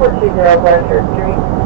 420 Blanchard Street.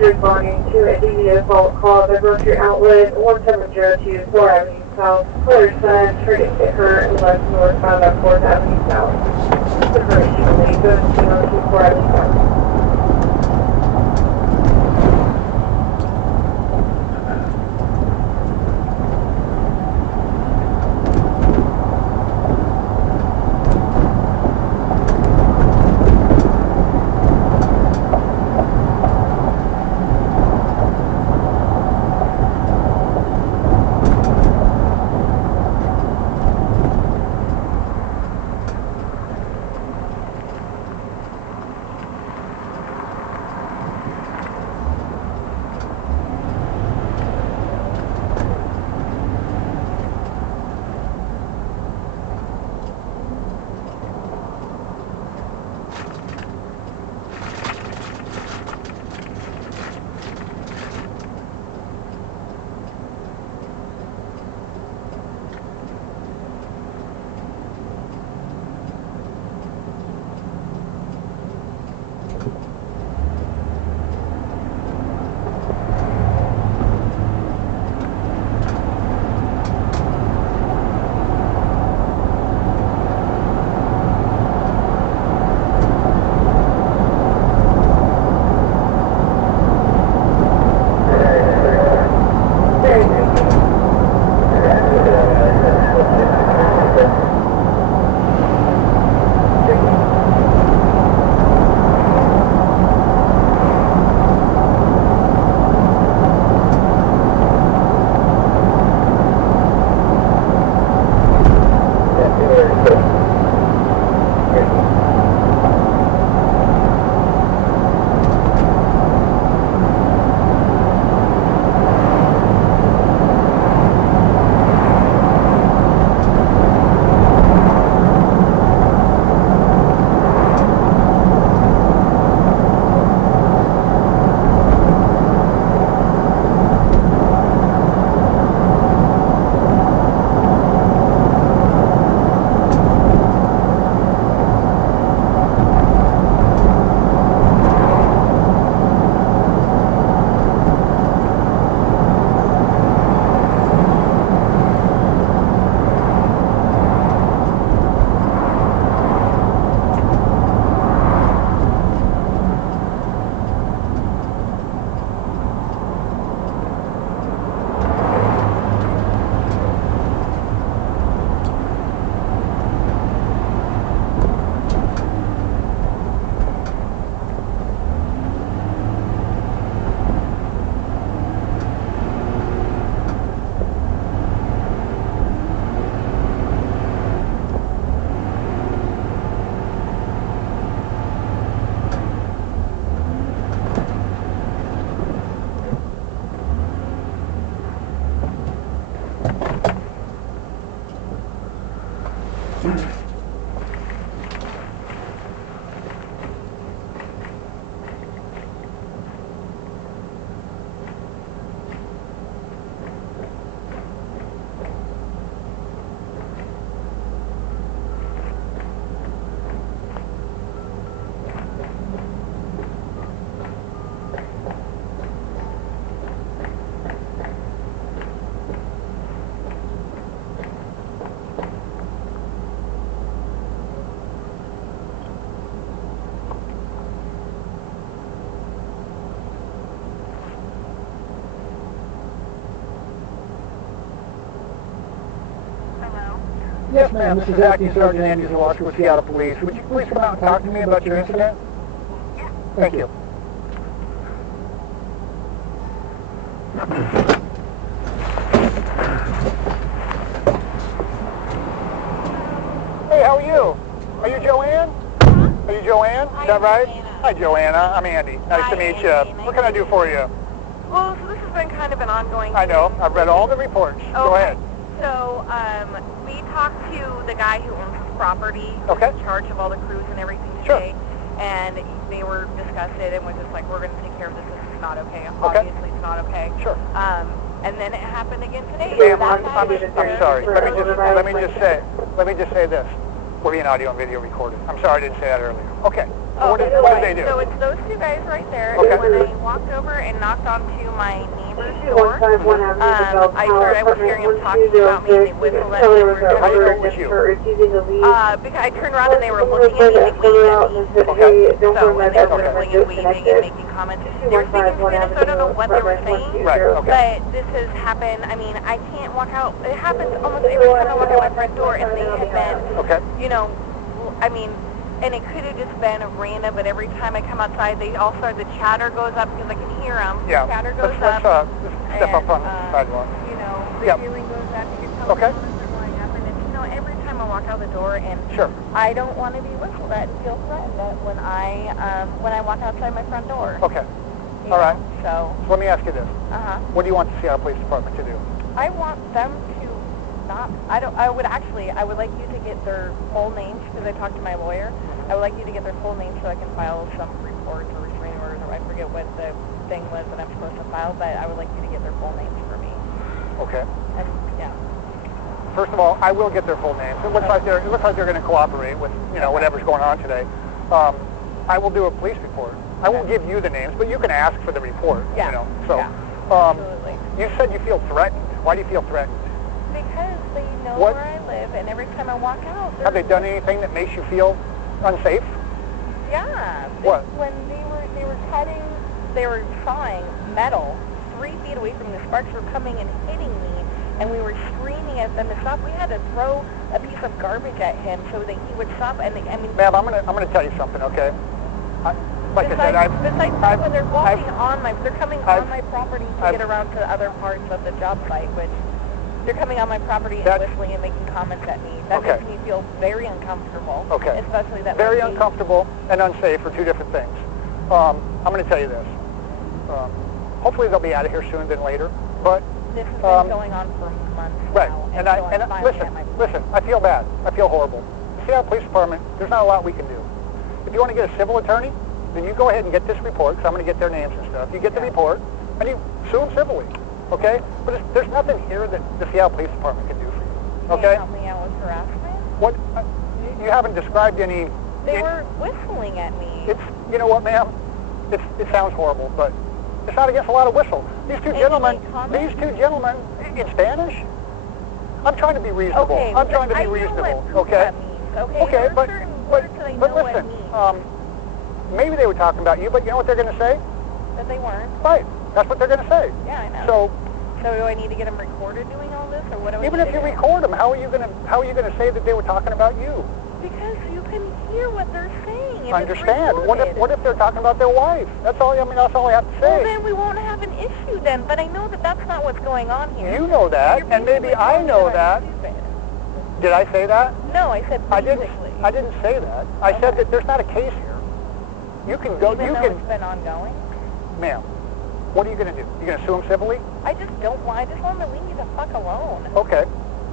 Responding to a DVO fault call at the grocery outlet 1702 4th Avenue South, Color Sun, turning Bicker and west northbound on 4th Avenue South. Separation only goes to 202 4th Avenue South. Yes, ma'am. This is Acting Sergeant Andy Zwaschka with Seattle Police. Would you please come out and talk to me about your incident? Yeah. Thank you. Hey, how are you? Are you Joanne? Are you Joanne? Is that right? Hi, Joanna. I'm Andy. Nice to meet you. What can I do for you? Well, so this has been kind of an ongoing I know. thing. I've read all the reports. Okay. Go ahead. So, we talked to the guy who owns this property, who's Okay. in charge of all the crews and everything Sure. today, and they were disgusted and was just like, we're going to take care of this. This is not okay. Okay. Obviously, it's not okay. Sure. And then it happened again today. Ma'am, That I'm guy sorry. was Let me just say this. We're being audio and video recorded. I'm sorry I didn't say that earlier. Okay. Oh, What did they do? So it's those two guys right there. Okay. And when I walked over and knocked onto my neighbor's door, 151 Avenue, I was hearing them talking about me, and they whistled at me. How do you know it was you? Because I turned around and they were looking at me and waving at me. Okay. So when they were whistling and waving and making comments, they were speaking Spanish, so I don't know what they were saying. Right, okay. But this has happened. I mean, I can't walk out. It happens almost every time I walk out my front door, and they have been, Okay. you know, I mean, and it could have just been random, but every time I come outside, they all start, the chatter goes up because I can hear them. Yeah. The chatter goes Let's up. step up on the sidewalk. You know, the Yep. feeling goes up. You can tell Okay. the moments are going up, and it's, you know, every time I walk out the door, and Sure. I don't want to be whistled at and feel threatened when I walk outside my front door. Okay. You All right. know, So let me ask you this. So, What do you want the Seattle Police Department to do? I want them to not. I would like you to get their full names because I talked to my lawyer. I would like you to get their full names so I can file some reports or restraining orders, or I forget what the thing was that I'm supposed to file, but I would like you to get their full names for me. Okay. And, yeah. First of all, I will get their full names. It looks like they're going to cooperate with, you know, whatever's going on today. I will do a police report. I won't give you the names, but you can ask for the report. Yeah. You know. So, Yeah. Absolutely. you said you feel threatened. Why do you feel threatened? Because they know What? where I live, and every time I walk out, Have they done anything that makes you feel unsafe? Yeah. What? When they were sawing metal 3 feet away from the sparks were coming and hitting me, and we were screaming at them to stop. We had to throw a piece of garbage at him so that he would stop. And I mean, Ma'am, I'm gonna tell you something, okay? Like I said, besides that, when they're walking they're coming on my property to get around to other parts of the job site, which they're coming on my property and whistling and making comments at me. That makes me feel very uncomfortable. Okay. Especially that very uncomfortable and unsafe are two different things. I'm going to tell you this. Hopefully they'll be out of here sooner than later. But this has been going on for months right. now. And listen. I feel bad. I feel horrible. The Seattle Police Department, there's not a lot we can do. If you want to get a civil attorney, then you go ahead and get this report, because I'm going to get their names and stuff. You get the report, and you sue them civilly, okay? But there's nothing here that the Seattle Police Department can do for you, okay? Can you help me out with harassment? What? You haven't described any... They were whistling at me. You know what, ma'am? It sounds horrible, but it's not against a lot of whistle. These two gentlemen, in Spanish? I'm trying to be reasonable. Okay, I'm trying to be reasonable, okay? Okay, but listen, maybe they were talking about you, but you know what they're going to say? That they weren't. Right. That's what they're going to say. Yeah, I know. So do I need to get them recorded doing all this, or what do I even need if to you do? record them, how are you going to say that they were talking about you? Because you can hear what they're saying. I understand. What if they're talking about their wife? That's all. I mean, that's all I have to say. Well, then we won't have an issue then. But I know that that's not what's going on here. You know that, and maybe I know that. Did I say that? No, I said basically. I didn't say that. I said that there's not a case here. You can go. Even though it's been ongoing. Ma'am, what are you going to do? You going to sue him civilly? I just want them to leave me the fuck alone. Okay.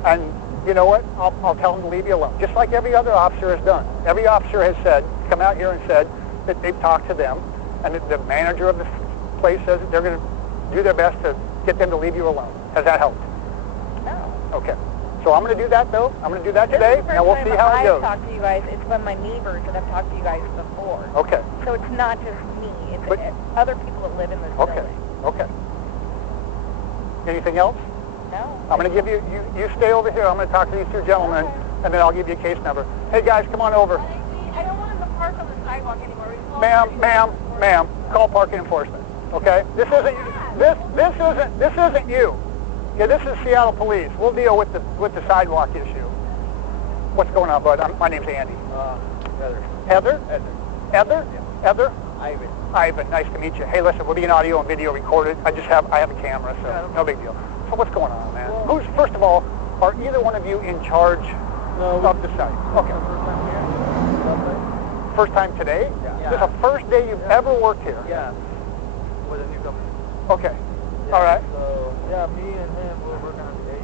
And you know what? I'll tell them to leave you alone, just like every other officer has done. Every officer has come out here and said that they've talked to them, and that the manager of the place says that they're going to do their best to get them to leave you alone. Has that helped? No. Okay. So I'm going to do that, though. I'm going to do that today, and we'll see how it goes. I've talked to you guys. It's been my neighbors that I've talked to you guys before. Okay. So it's not just me. It's other people that live in this building. Okay. Anything else? No. I'm going to give you stay over here. I'm going to talk to these two gentlemen, and then I'll give you a case number. Hey, guys, come on over. I don't want them to park on the sidewalk anymore. Ma'am, call parking enforcement. Okay? This isn't you. Yeah, this is Seattle Police. We'll deal with the sidewalk issue. What's going on, bud? My name's Andy. Heather. Heather? Heather? Heather? Ivan. Ivan, nice to meet you. Hey, listen, we're being audio and video recorded. I have a camera, so no big deal. So what's going on, man? First of all, are either one of you in charge of the site? Okay. First time today? Yeah. This is the first day you've ever worked here? Yeah. With a new company. Okay. Yeah, All right. So, yeah, me and him, we're working on the H.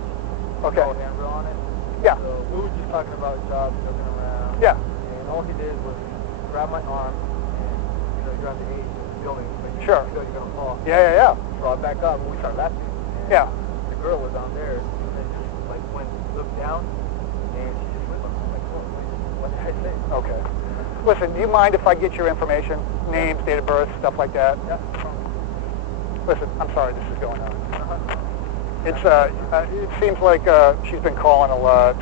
Okay. Handle on it. Yeah. So we were just talking about jobs, looking around. Yeah. And all he did was grab my arm, and, you're on the H of the building. But you Sure. feel you're going to fall. Yeah. So I back up, and we start laughing. And Yeah. the girl was down there, and then just, looked down, and she just went, I'm like, oh, what did I say? Okay. Listen, do you mind if I get your information? Names, date of birth, stuff like that? Yeah. Listen, I'm sorry this is going on. It's, it seems like she's been calling a lot,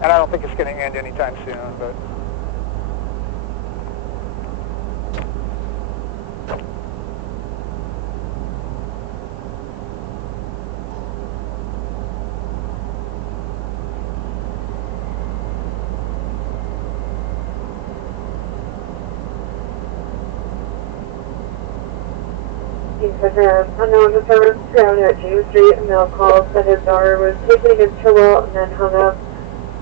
and I don't think it's going to end anytime soon, but... Unknown disturbance surrounding at James Street. A male called that his daughter was taking his pillow and then hung up.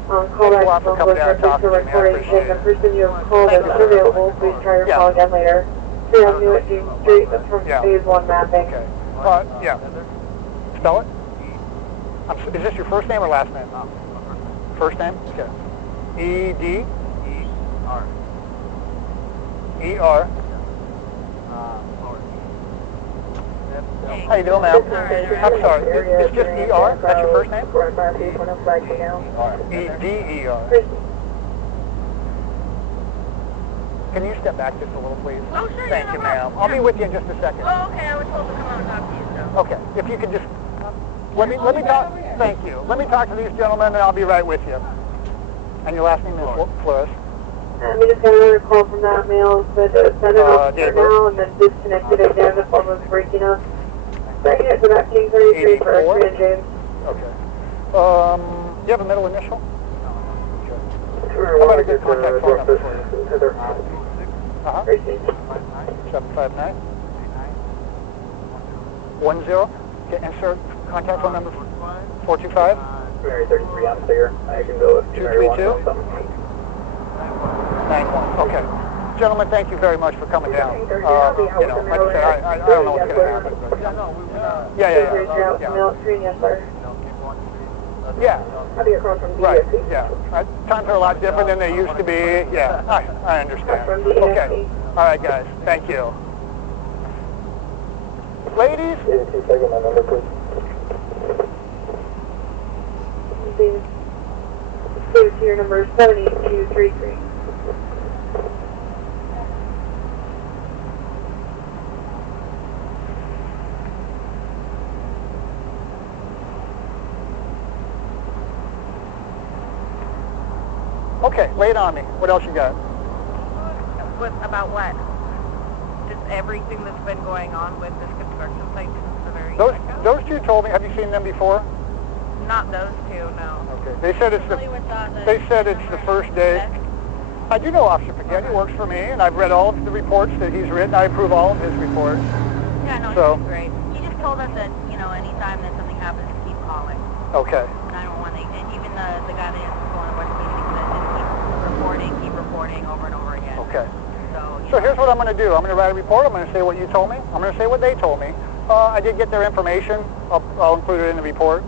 Call back for coming down and talking to me. I appreciate the it. person you have called is unavailable. Please try your call again later. 3 Avenue at James Street. That's from phase 1 mapping. Okay. Yeah. Spell it? Is this your first name or last name? First name? Okay. E-D? E-R. E-R. How you doing, ma'am? I'm sorry. It's just E-R? That's your first name? E-D-E-R. Can you step back just a little, please? Oh, sure. Thank you, ma'am. I'll be with you in just a second. Oh, okay. I was told to come out and talk to you, so. Okay. If you could just... Let me talk... Thank you. Let me talk to these gentlemen, and I'll be right with you. And your last name is Flores? We just got another call from that male, but set it up for now and then disconnected again. The phone was breaking up. Bringing it to that King 33 for X-Ray and James. Okay. Do you have a middle initial? Okay. How about a good contact phone number for you? 759? 10? Okay, and sir, contact phone number? 425? 33, I'm clear. I can go with 232? 91. Okay. Gentlemen, thank you very much for coming down. Like I said, I don't know what's going to happen. But yeah. Right, yeah. Times are a lot different than they used to be. Yeah, I understand. Okay. All right, guys. Thank you. Ladies? Please to your number 7233. Okay, lay it on me. What else you got? About what? Just everything that's been going on with this construction site since the very get-go? Those two told me. Have you seen them before? Not those two, no. Okay. They said it's the first day. I do know Officer Pagetti works for me, and I've read all of the reports that he's written. I approve all of his reports. Yeah, no, So, he's great. He just told us that, anytime that something happens, keep calling. Okay. 911, and even the guy that is going to West Meeting said just keep reporting over and over again. Okay. So here's what I'm going to do. I'm going to write a report. I'm going to say what you told me. I'm going to say what they told me. I did get their information. I'll include it in the report.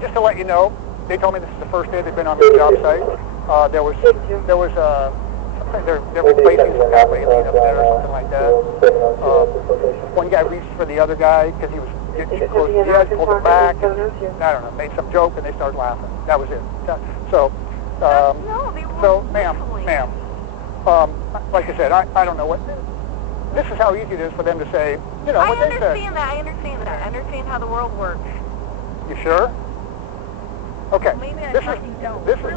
Just to let you know, they told me this is the first day they've been on the job site. There were replacing some kind of railing up there or something like that. One guy reached for the other guy because he was getting too close to the edge, pulled it back, and, I don't know, made some joke, and they started laughing. That was it. So, ma'am, like I said, I don't know what, this is how easy it is for them to say, what they said. I understand that. I understand how the world works. You sure? Okay. Maybe This is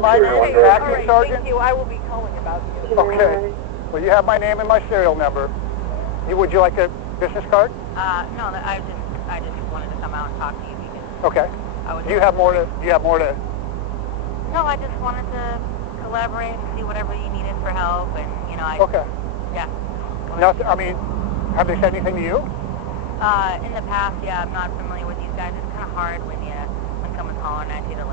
my name, Acting Sergeant. Thank you. I will be calling about you. Okay. Well, you have my name and my serial number. Would you like a business card? No, I just wanted to come out and talk to you because Okay. I was. Do you have more to? No, I just wanted to collaborate and see whatever you needed for help, and you know, Okay. Yeah. Nothing. I mean, have they said anything to you? In the past, yeah, I'm not familiar with these guys. It's kind of hard when someone's hollering at you to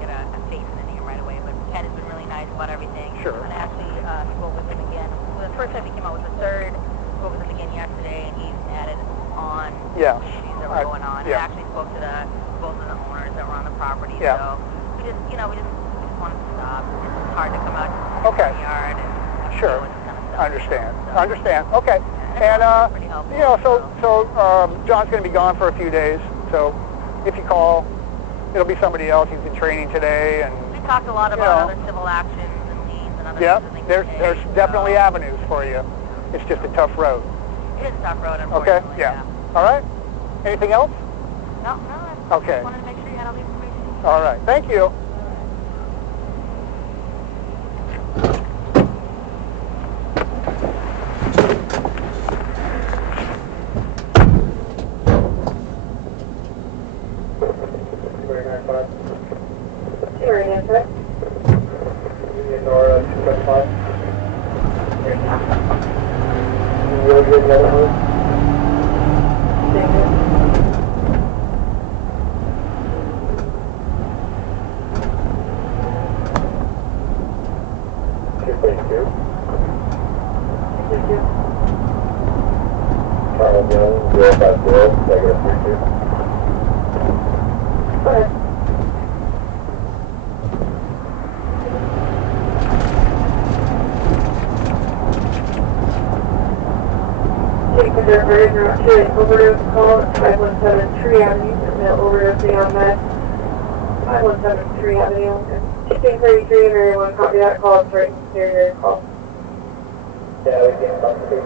get a face in the name right away. But Ken has been really nice about everything. Sure. And I actually spoke with him again. The first time he came out was the third. Spoke with him again yesterday, and he added on Yeah. issues that were going on. Yeah. I actually spoke to both of the owners that were on the property. Yeah. So we just wanted to stop. It's hard to come out to Okay. the yard and Sure. deal with this kind of stuff. Understand. So, Understand. Okay. yeah, And pretty helpful, you know, so John's going to be gone for a few days. So if you call, it'll be somebody else. He's in training today, and we talked a lot about other civil actions and liens and other yeah, things that they there's can there's take, definitely so avenues for you. It's just a tough road. It is a tough road, Okay. unfortunately. Yeah. All right. Anything else? No, I Okay. just wanted to make sure you had all the information. All right. Thank you. Overdose call at 517 Tree Avenue, submit overdose on med. 517 Tree Avenue, and 1633, and everyone copy that call, it's right near your call. Yeah, we can talk to